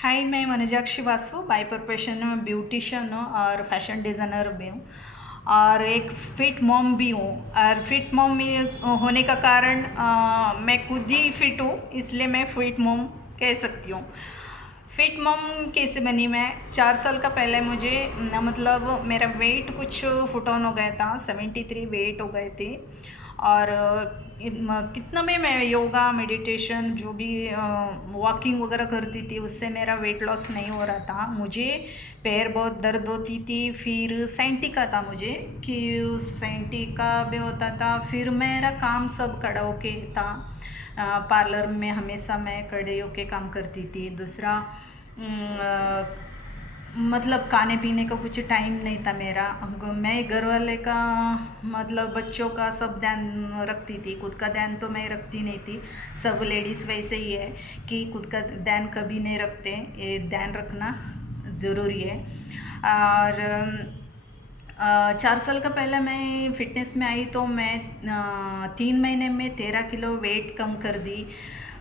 हाय, मैं मनजाक्षी Vasu by profession में beautician हूँ और फैशन डिज़ाइनर भी हूँ और एक फिट मॉम भी हूँ। और फिट मॉम होने का कारण मैं खुद ही फिट हूँ, इसलिए मैं फिट मॉम कह सकती हूँ। फिट मॉम कैसे बनी मैं? 4 साल का पहले मुझे मतलब मेरा वेट कुछ फुट ऑन हो गया था, 73 वेट हो गए थे। और कितना भी मैं योगा मेडिटेशन जो भी वॉकिंग वगैरह करती थी, उससे मेरा वेट लॉस नहीं हो रहा था। मुझे पैर बहुत दर्द होती थी, फिर सैंटिका था मुझे कि सैंटिका भी होता था। फिर मेरा काम सब खड़ा होके था, पार्लर में हमेशा मैं खड़े होके काम करती थी। दूसरा मतलब खाने पीने का कुछ टाइम नहीं था मेरा। मैं घर वाले का मतलब बच्चों का सब ध्यान रखती थी, खुद का ध्यान तो मैं रखती नहीं थी। सब लेडीज़ वैसे ही है कि खुद का ध्यान कभी नहीं रखते, ये ध्यान रखना ज़रूरी है। और 4 साल का पहले मैं फिटनेस में आई तो मैं 3 महीने में 13 किलो वेट कम कर दी।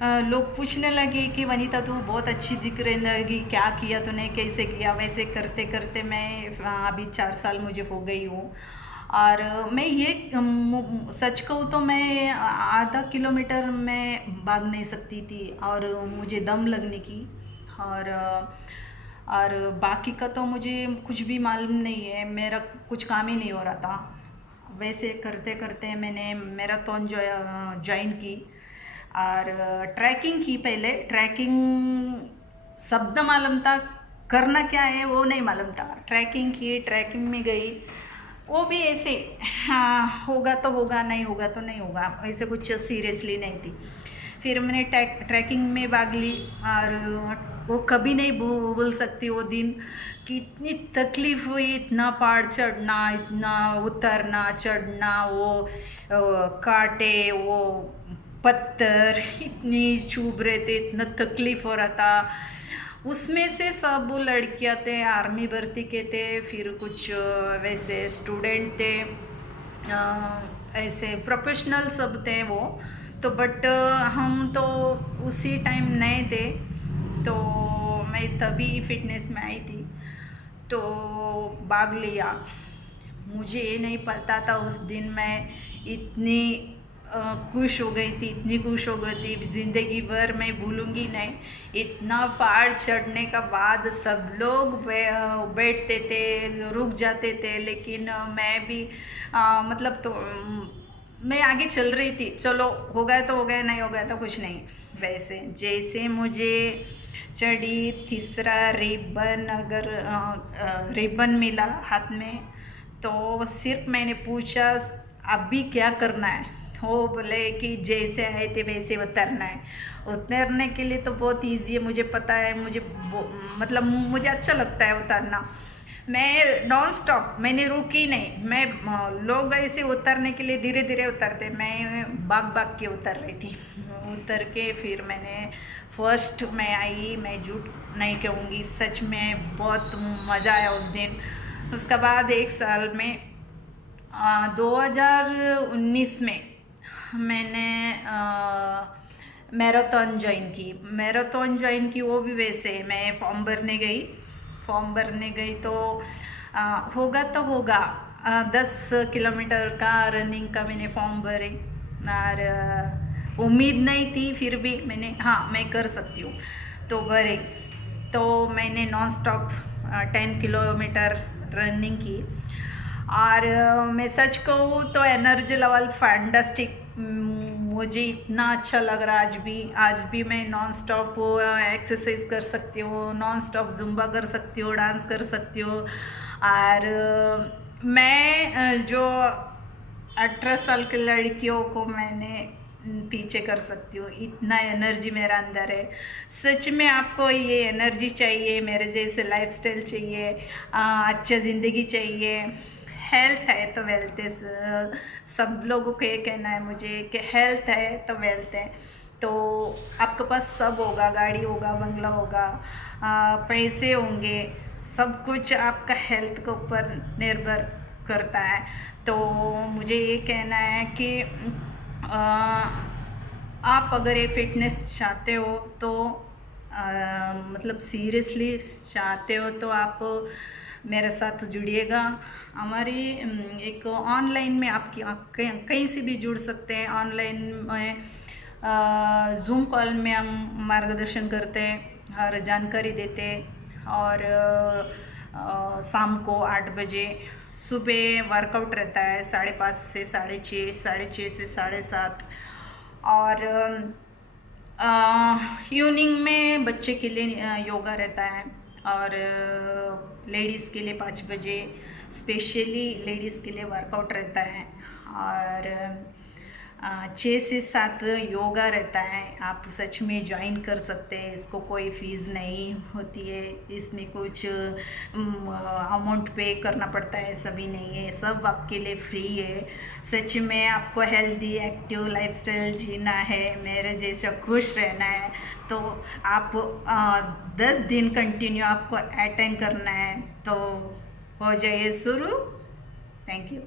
लोग पूछने लगे कि वनीता तू बहुत अच्छी दिख रही लगी, क्या किया तूने, कैसे किया? वैसे करते करते मैं अभी 4 साल मुझे हो गई हूँ। और मैं ये सच कहूँ तो मैं आधा किलोमीटर मैं भाग नहीं सकती थी और मुझे दम लगने की। और और बाकी का तो मुझे कुछ भी मालूम नहीं है, मेरा कुछ काम ही नहीं हो रहा था। वैसे करते करते मैंने मैराथन ज्वाइन की और ट्रैकिंग की। पहले ट्रैकिंग शब्द मालूम था, करना क्या है वो नहीं मालूम था। ट्रैकिंग की, ट्रैकिंग में गई, वो भी ऐसे हाँ होगा तो होगा, नहीं होगा तो नहीं होगा, ऐसे कुछ सीरियसली नहीं थी। फिर मैंने ट्रैकिंग में भाग ली और वो कभी नहीं भूल सकती वो दिन कि इतनी तकलीफ हुई। इतना पहाड़ चढ़ना, इतना उतरना चढ़ना, वो कांटे, वो पत्थर इतनी चुभ रहे थे, इतना तकलीफ हो रहा था। उसमें से सब लड़कियां थे, आर्मी भर्ती के थे, फिर कुछ वैसे स्टूडेंट थे, ऐसे प्रोफेशनल सब थे वो तो। बट हम तो उसी टाइम नए थे, तो मैं तभी फिटनेस में आई थी तो भाग लिया। मुझे ये नहीं पता था उस दिन मैं इतनी खुश हो गई थी, इतनी खुश हो गई थी, ज़िंदगी भर मैं भूलूंगी नहीं। इतना पहाड़ चढ़ने का बाद सब लोग बैठते थे, रुक जाते थे, लेकिन मैं भी मतलब तो मैं आगे चल रही थी। चलो हो गया तो हो गया, नहीं हो गया तो कुछ नहीं। वैसे जैसे मुझे चढ़ी, तीसरा रिबन अगर रिबन मिला हाथ में, तो सिर्फ मैंने पूछा अभी क्या करना है। वो बोले कि जैसे आए थे वैसे उतरना है। उतरने के लिए तो बहुत ईजी है, मुझे पता है, मतलब मुझे अच्छा लगता है उतरना। मैं नॉन स्टॉप, मैंने रुकी नहीं। मैं लोग ऐसे उतरने के लिए धीरे धीरे उतरते, मैं भाग भाग के उतर रही थी। उतर के फिर मैंने फर्स्ट मैं आई, मैं झूठ नहीं कहूँगी, सच में बहुत मज़ा आया उस दिन। उसके बाद 1 साल में 2019 में मैंने मैराथन ज्वाइन की। मैराथन ज्वाइन की वो भी वैसे मैं फॉर्म भरने गई तो होगा तो होगा, 10 किलोमीटर का रनिंग का मैंने फॉर्म भरे। और उम्मीद नहीं थी, फिर भी मैंने हाँ मैं कर सकती हूँ तो भरे। तो मैंने नॉन स्टॉप 10 किलोमीटर रनिंग की। और मैं सच कहूँ तो एनर्जी लेवल फैंटास्टिक, मुझे इतना अच्छा लग रहा आज भी मैं नॉन स्टॉप एक्सरसाइज कर सकती हूँ, नॉन स्टॉप जुम्बा कर सकती हूँ, डांस कर सकती हूँ। और मैं जो 18 साल की लड़कियों को मैंने पीछे कर सकती हूँ, इतना एनर्जी मेरा अंदर है। सच में आपको ये एनर्जी चाहिए, मेरे जैसे लाइफस्टाइल चाहिए, अच्छा ज़िंदगी चाहिए। हेल्थ है तो वेल्थ है। सब लोगों को ये कहना है मुझे कि हेल्थ है तो वेल्थ है। तो आपके पास सब होगा, गाड़ी होगा, बंगला होगा, पैसे होंगे, सब कुछ आपका हेल्थ के ऊपर निर्भर करता है। तो मुझे ये कहना है कि आप अगर ये फिटनेस चाहते हो तो मतलब सीरियसली चाहते हो तो आप मेरे साथ जुड़िएगा। हमारी एक ऑनलाइन में आप कहीं से भी जुड़ सकते हैं। ऑनलाइन में ज़ूम कॉल में हम मार्गदर्शन करते हैं, हर जानकारी देते हैं। और शाम को 8 बजे, सुबह वर्कआउट रहता है 5:30 से 6:30, 6:30 से 7:30। और इवनिंग में बच्चे के लिए योगा रहता है। और लेडीज़ के लिए 5 बजे स्पेशली लेडीज़ के लिए वर्कआउट रहता है। और 6 से 7 योगा रहता है। आप सच में ज्वाइन कर सकते हैं, इसको कोई फ़ीस नहीं होती है, इसमें कुछ अमाउंट पे करना पड़ता है, सभी नहीं है, सब आपके लिए फ्री है। सच में आपको हेल्दी एक्टिव लाइफस्टाइल जीना है, मेरे जैसा खुश रहना है, तो आप 10 दिन कंटिन्यू आपको अटेंड करना है, तो हो जाइए शुरू। Thank you.